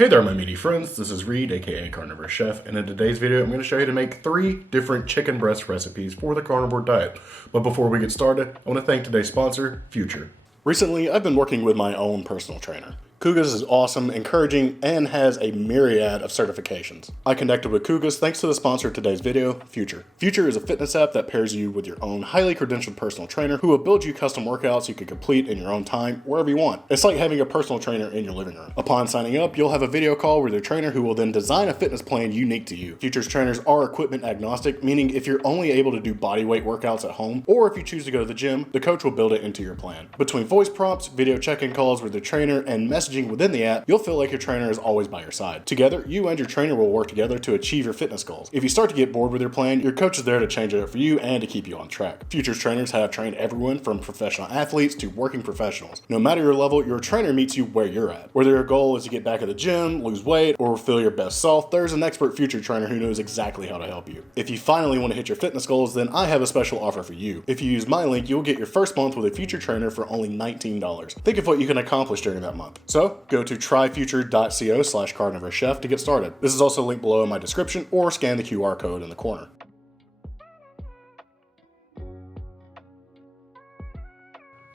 Hey there my meaty friends, this is Reed aka CarnivorousChef, and in today's video I'm going to show you to make 3 different chicken breast recipes for the carnivore diet. But before we get started, I want to thank today's sponsor, Future. Recently I've been working with my own personal trainer. Kugas is awesome, encouraging, and has a myriad of certifications. I connected with Kugas thanks to the sponsor of today's video, Future. Future is a fitness app that pairs you with your own highly credentialed personal trainer who will build you custom workouts you can complete in your own time, wherever you want. It's like having a personal trainer in your living room. Upon signing up, you'll have a video call with your trainer who will then design a fitness plan unique to you. Future's trainers are equipment agnostic, meaning if you're only able to do body weight workouts at home, or if you choose to go to the gym, the coach will build it into your plan. Between voice prompts, video check-in calls with the trainer, and messaging within the app, you'll feel like your trainer is always by your side. Together, you and your trainer will work together to achieve your fitness goals. If you start to get bored with your plan, your coach is there to change it up for you and to keep you on track. Future's trainers have trained everyone from professional athletes to working professionals. No matter your level, your trainer meets you where you're at. Whether your goal is to get back at the gym, lose weight, or feel your best self, there's an expert Future trainer who knows exactly how to help you. If you finally want to hit your fitness goals, then I have a special offer for you. If you use my link, you'll get your first month with a Future trainer for only $19. Think of what you can accomplish during that month. So, go to tryfuture.co/CarnivorousChef to get started. This is also linked below in my description, or scan the QR code in the corner.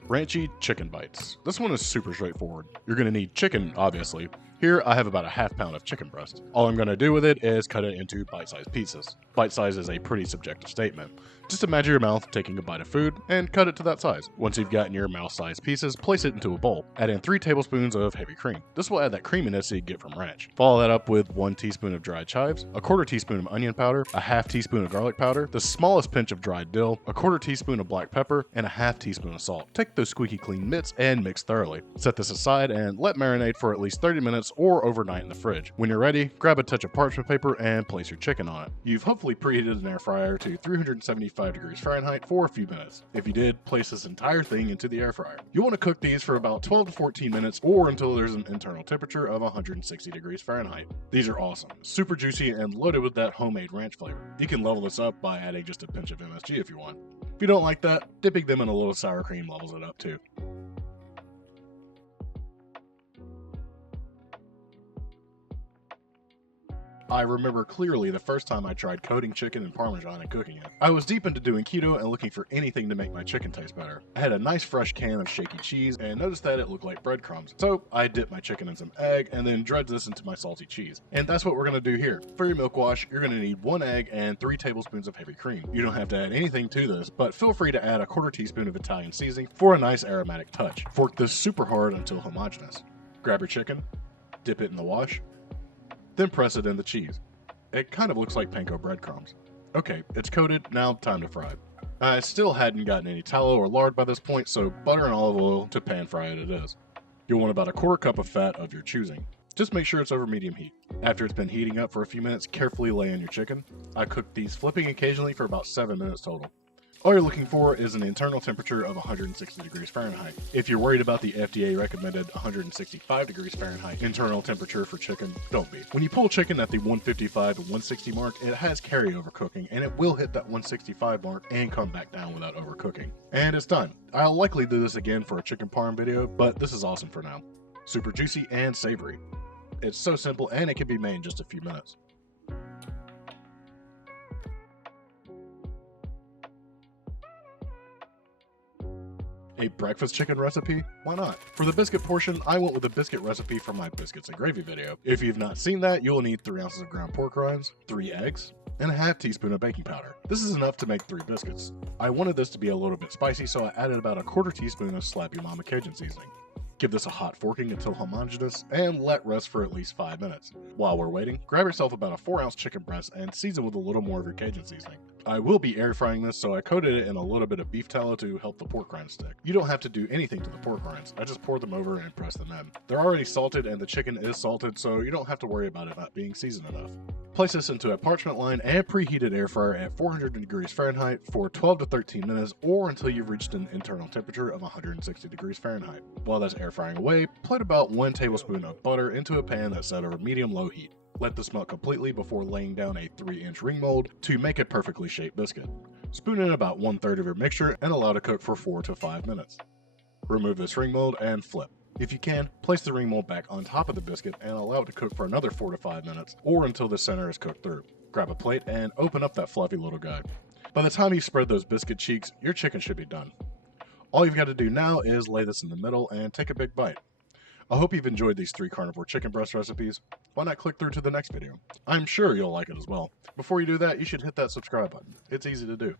Ranchy chicken bites. This one is super straightforward. You're going to need chicken, obviously. Here I have about a half pound of chicken breast. All I'm going to do with it is cut it into bite-sized pieces. Bite-size is a pretty subjective statement. Just imagine your mouth taking a bite of food and cut it to that size. Once you've gotten your mouth-sized pieces, place it into a bowl. Add in 3 tablespoons of heavy cream. This will add that creaminess you get from ranch. Follow that up with 1 teaspoon of dried chives, a 1/4 teaspoon of onion powder, a 1/2 teaspoon of garlic powder, the smallest pinch of dried dill, a 1/4 teaspoon of black pepper, and a 1/2 teaspoon of salt. Take those squeaky clean mitts and mix thoroughly. Set this aside and let marinate for at least 30 minutes or overnight in the fridge. When you're ready, grab a touch of parchment paper and place your chicken on it. You've hopefully preheated an air fryer to 375 degrees Fahrenheit for a few minutes. If you did, place this entire thing into the air fryer. You want to cook these for about 12 to 14 minutes or until there's an internal temperature of 160 degrees Fahrenheit. These are awesome, super juicy, and loaded with that homemade ranch flavor. You can level this up by adding just a pinch of MSG if you want. If you don't like that, dipping them in a little sour cream levels it up too. I remember clearly the first time I tried coating chicken in Parmesan and cooking it. I was deep into doing keto and looking for anything to make my chicken taste better. I had a nice fresh can of shaky cheese and noticed that it looked like breadcrumbs. So I dipped my chicken in some egg and then dredged this into my salty cheese. And that's what we're going to do here. For your milk wash, you're going to need 1 egg and 3 tablespoons of heavy cream. You don't have to add anything to this, but feel free to add a 1/4 teaspoon of Italian seasoning for a nice aromatic touch. Fork this super hard until homogeneous. Grab your chicken, dip it in the wash, then press it in the cheese. It kind of looks like panko breadcrumbs. Okay, it's coated, now time to fry it. I still hadn't gotten any tallow or lard by this point, so butter and olive oil to pan fry it is. You'll want about a 1/4 cup of fat of your choosing. Just make sure it's over medium heat. After it's been heating up for a few minutes, carefully lay in your chicken. I cooked these flipping occasionally for about 7 minutes total. All you're looking for is an internal temperature of 160 degrees Fahrenheit. If you're worried about the FDA recommended 165 degrees Fahrenheit internal temperature for chicken, don't be. When you pull chicken at the 155 to 160 mark, it has carryover cooking, and it will hit that 165 mark and come back down without overcooking. And it's done. I'll likely do this again for a chicken parm video, but this is awesome for now. Super juicy and savory. It's so simple and it can be made in just a few minutes. A breakfast chicken recipe? Why not? For the biscuit portion, I went with a biscuit recipe from my biscuits and gravy video. If you've not seen that, you'll need 3 ounces of ground pork rinds, 3 eggs, and a 1/2 teaspoon of baking powder. This is enough to make 3 biscuits. I wanted this to be a little bit spicy, so I added about a 1/4 teaspoon of Slap Your Mama Cajun seasoning. Give this a hot forking until homogeneous and let rest for at least 5 minutes. While we're waiting, grab yourself about a 4-ounce chicken breast and season with a little more of your Cajun seasoning. I will be air frying this, so I coated it in a little bit of beef tallow to help the pork rinds stick. You don't have to do anything to the pork rinds. I just pour them over and press them in. They're already salted and the chicken is salted, so you don't have to worry about it not being seasoned enough. Place this into a parchment line and preheated air fryer at 400 degrees Fahrenheit for 12 to 13 minutes or until you've reached an internal temperature of 160 degrees Fahrenheit. While that's air frying away, put about 1 tablespoon of butter into a pan that's set over medium-low heat. Let this melt completely before laying down a 3-inch ring mold to make a perfectly shaped biscuit. Spoon in about 1/3 of your mixture and allow to cook for 4 to 5 minutes. Remove this ring mold and flip. If you can, place the ring mold back on top of the biscuit and allow it to cook for another 4 to 5 minutes, or until the center is cooked through. Grab a plate and open up that fluffy little guy. By the time you spread those biscuit cheeks, your chicken should be done. All you've got to do now is lay this in the middle and take a big bite. I hope you've enjoyed these 3 carnivore chicken breast recipes. Why not click through to the next video? I'm sure you'll like it as well. Before you do that, you should hit that subscribe button. It's easy to do.